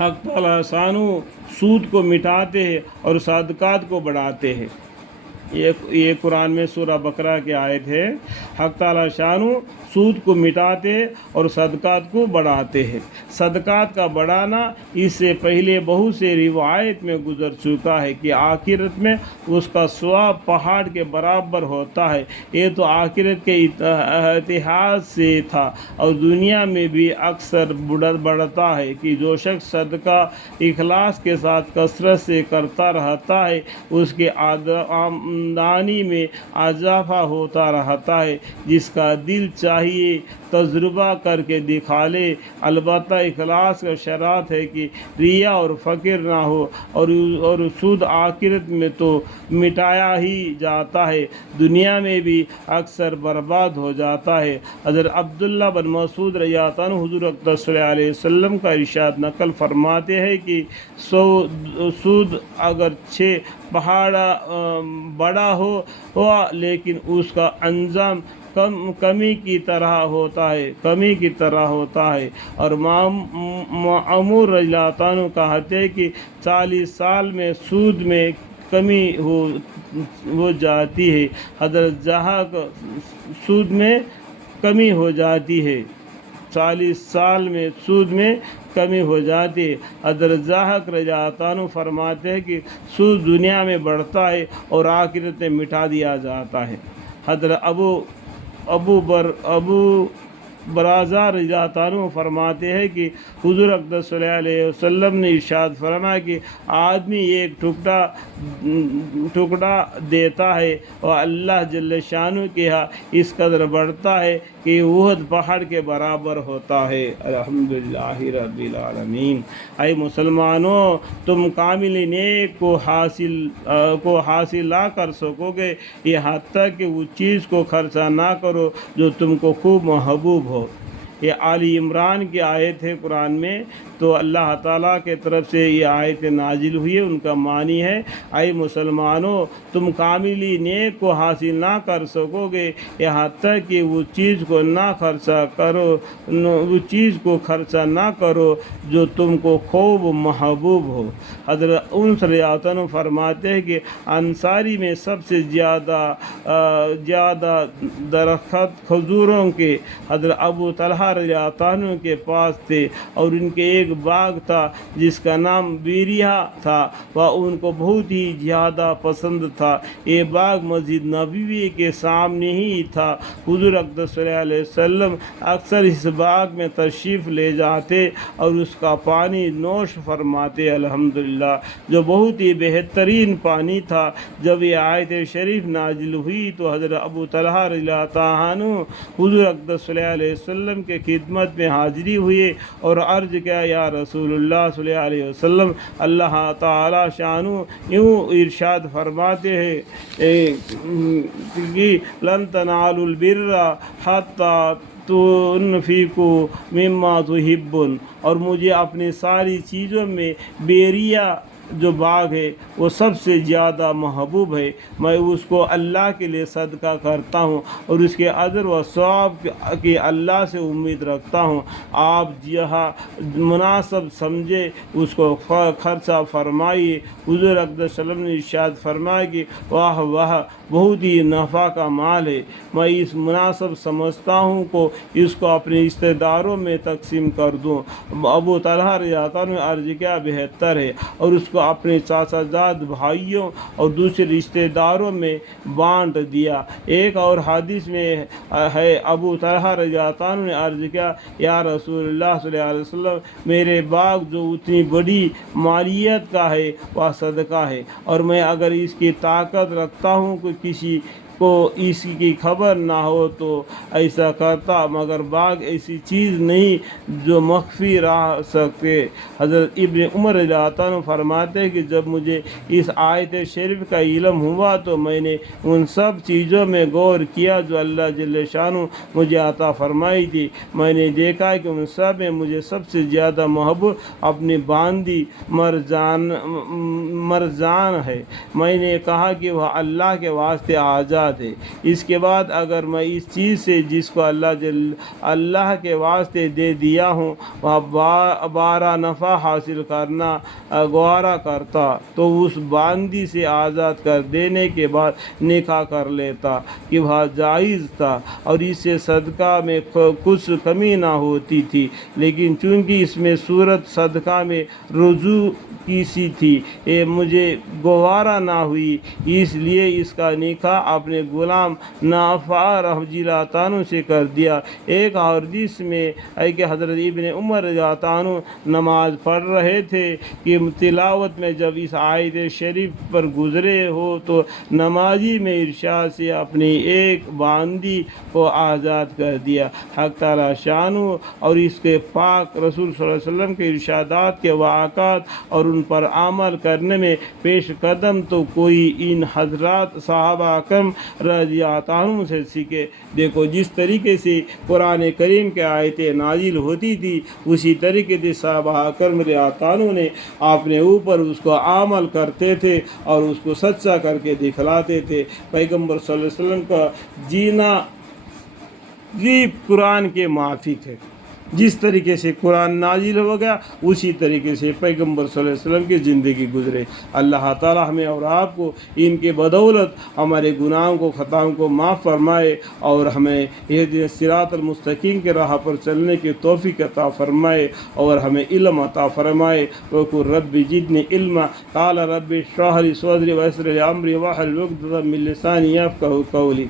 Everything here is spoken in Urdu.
حق تعالیٰ شانو سود کو مٹاتے ہیں اور صدقات کو بڑھاتے ہیں۔ یہ قرآن میں سورہ بقرہ کی آیت ہے۔ حق تعالیٰ شانو سود کو مٹاتے اور صدقات کو بڑھاتے ہیں۔ صدقات کا بڑھانا اس سے پہلے بہت سے روایت میں گزر چکا ہے کہ آخرت میں اس کا ثواب پہاڑ کے برابر ہوتا ہے۔ یہ تو آخرت کے اتحاد سے تھا، اور دنیا میں بھی اکثر بڑھتا ہے کہ جو شخص صدقہ اخلاص کے ساتھ کثرت سے کرتا رہتا ہے اس کے آمدنی میں اضافہ ہوتا رہتا ہے۔ جس کا دل چاہیے تجربہ کر کے دکھا لے، البتہ اخلاص کا شرط ہے کہ ریا اور فقر نہ ہو، اور سود آخرت میں تو مٹایا ہی جاتا ہے، دنیا میں بھی اکثر برباد ہو جاتا ہے۔ حضرت عبداللہ بن مسعود رضی اللہ عنہ حضور اقدس صلی اللہ علیہ وسلم کا ارشاد نقل فرماتے ہیں کہ سود اگرچہ پہاڑ بڑا ہوا لیکن اس کا انجام کمی کی طرح ہوتا ہے، اور معمر رضی اللہ عنہ کہتے ہیں کہ 40 سال میں سود میں کمی ہو جاتی ہے۔ حضرت جہاں سود میں کمی ہو جاتی ہے، 40 سال میں سود میں کمی ہو جاتی ہے۔ حضرت ضحاک رضی اللہ عنہ فرماتے ہیں کہ سود دنیا میں بڑھتا ہے اور آخرت میں مٹا دیا جاتا ہے۔ حضرت ابو برازہ رضی اللہ عنہ فرماتے ہیں کہ حضور اقدس صلی اللہ علیہ وسلم نے ارشاد فرمایا کہ آدمی ایک ٹکڑا دیتا ہے اور اللہ جل شانہ کے ہاں اس قدر بڑھتا ہے کہ احد پہاڑ کے برابر ہوتا ہے۔ الحمدللہ رب العالمین۔ اے مسلمانوں، تم کامل نیک کو حاصل نہ کر سکو گے یہاں تک کہ اس چیز کو خرچہ نہ کرو جو تم کو خوب محبوب ہو۔ یہ آل عمران کی آیت ہے قرآن میں، تو اللہ تعالیٰ کے طرف سے یہ آیت نازل ہوئی ہے۔ ان کا معنی ہے، اے مسلمانوں، تم کاملی نیک کو حاصل نہ کر سکو گے یہاں تک کہ وہ چیز کو خرچہ نہ کرو جو تم کو خوب محبوب ہو۔ حضرت انس رضی اللہ عنہ فرماتے ہیں کہ انصاری میں سب سے زیادہ درخت کھجوروں کے حضرت ابو طلحہ رضی اللہ عنہ کے پاس تھے، اور ان کے ایک باغ تھا جس کا نام بیریہ تھا، وہ ان کو بہت ہی زیادہ پسند تھا۔ یہ باغ مسجد نبوی کے سامنے ہی تھا۔ حضور اقدس صلی اللہ علیہ وسلم اکثر اس باغ میں تشریف لے جاتے اور اس کا پانی نوش فرماتے، الحمدللہ، جو بہت ہی بہترین پانی تھا۔ جب یہ آیت شریف نازل ہوئی تو حضرت ابو طلحہ رضی اللہ عنہ حضور اقدس صلی اللہ علیہ وسلم کے خدمت میں حاضری ہوئے اور عرض کیا، یا رسول اللہ صلی اللہ علیہ وسلم، اللہ تعالی شانہ یوں ارشاد فرماتے ہیں کہ لن تنالوا البر حتی تنفقوا مما تحبون، اور مجھے اپنی ساری چیزوں میں بیریہ جو باغ ہے وہ سب سے زیادہ محبوب ہے۔ میں اس کو اللہ کے لیے صدقہ کرتا ہوں اور اس کے اجر و ثواب کی اللہ سے امید رکھتا ہوں۔ آپ جہاں مناسب سمجھے اس کو خرچہ فرمائیے۔ حضور اقدس صلی اللہ علیہ وسلم نے ارشاد فرمایا کہ واہ واہ، بہت ہی نفع کا مال ہے، میں اس مناسب سمجھتا ہوں کو اس کو اپنے رشتہ داروں میں تقسیم کر دوں۔ ابو طلحہ رضی اللہ عنہ نے عرض کیا، بہتر ہے، اور اس کو اپنے چاچا زاد بھائیوں اور دوسرے رشتہ داروں میں بانٹ دیا۔ ایک اور حدیث میں ہے، ابو طلحہ رضی اللہ عنہ نے عرض کیا، یا رسول اللہ صلی اللہ علیہ وسلم، میرے باغ جو اتنی بڑی مالیت کا ہے وہ صدقہ ہے، اور میں اگر اس کی طاقت رکھتا ہوں کہ کسی کو اس کی خبر نہ ہو تو ایسا کرتا، مگر باغ ایسی چیز نہیں جو مخفی رہ سکتے۔ حضرت ابن عمر رضی اللہ عنہ فرماتے ہیں کہ جب مجھے اس آیت شریف کا علم ہوا تو میں نے ان سب چیزوں میں غور کیا جو اللہ جل شانہ مجھے عطا فرمائی تھی۔ میں نے دیکھا کہ ان سب میں مجھے سب سے زیادہ محبوب اپنی باندی مرجان ہے۔ میں نے کہا کہ وہ اللہ کے واسطے آزاد حیات ہے۔ اس کے بعد اگر میں اس چیز سے جس کو اللہ کے واسطے دے دیا ہوں وہاں بارہ نفع حاصل کرنا گوارا کرتا تو اس باندی سے آزاد کر دینے کے بعد نکاح کر لیتا کہ وہ جائز تھا اور اس سے صدقہ میں کچھ کمی نہ ہوتی تھی، لیکن چونکہ اس میں صورت صدقہ میں رجوع کی سی تھی مجھے گوارا نہ ہوئی، اس لیے اس کا نکاح اپنے غلام نافع رضی اللہ عنہ سے کر دیا۔ ایک حدیث میں ہے کہ حضرت ابن عمر رضی اللہ عنہ نماز پڑھ رہے تھے کہ تلاوت میں جب اس آیت شریف پر گزرے ہو تو نمازی میں ارشاد سے اپنی ایک باندی کو آزاد کر دیا۔ حق تعالی شانہ اور اس کے پاک رسول صلی اللہ علیہ وسلم کے ارشادات کے واقعات اور ان پر عمل کرنے میں پیش قدم تو کوئی ان حضرات صحابہ اکرام رضی اللہ عنہ سے سیکھے۔ دیکھو جس طریقے سے قرآن کریم کے آیتیں نازل ہوتی تھی اسی طریقے سے صحابہ اکرام رضی اللہ عنہ نے اپنے اوپر اس کو عمل کرتے تھے اور اس کو سچا کر کے دکھلاتے تھے۔ پیغمبر صلی اللہ علیہ وسلم کا جینا بھی قرآن کے موافق ہے، جس طریقے سے قرآن نازل ہو گیا اسی طریقے سے پیغمبر صلی اللہ علیہ وسلم کی زندگی گزرے۔ اللہ تعالی ہمیں اور آپ کو ان کے بدولت ہمارے گناہوں کو خطاؤں کو معاف فرمائے اور ہمیں یہ صراط المستقیم کے راہ پر چلنے کی توفیق عطا فرمائے اور ہمیں علم عطا فرمائے۔ وقل رب زدنی علما قال رب اشرح لي صدري ويسر لي امري واحلل عقدة من لساني يفقهوا قولي۔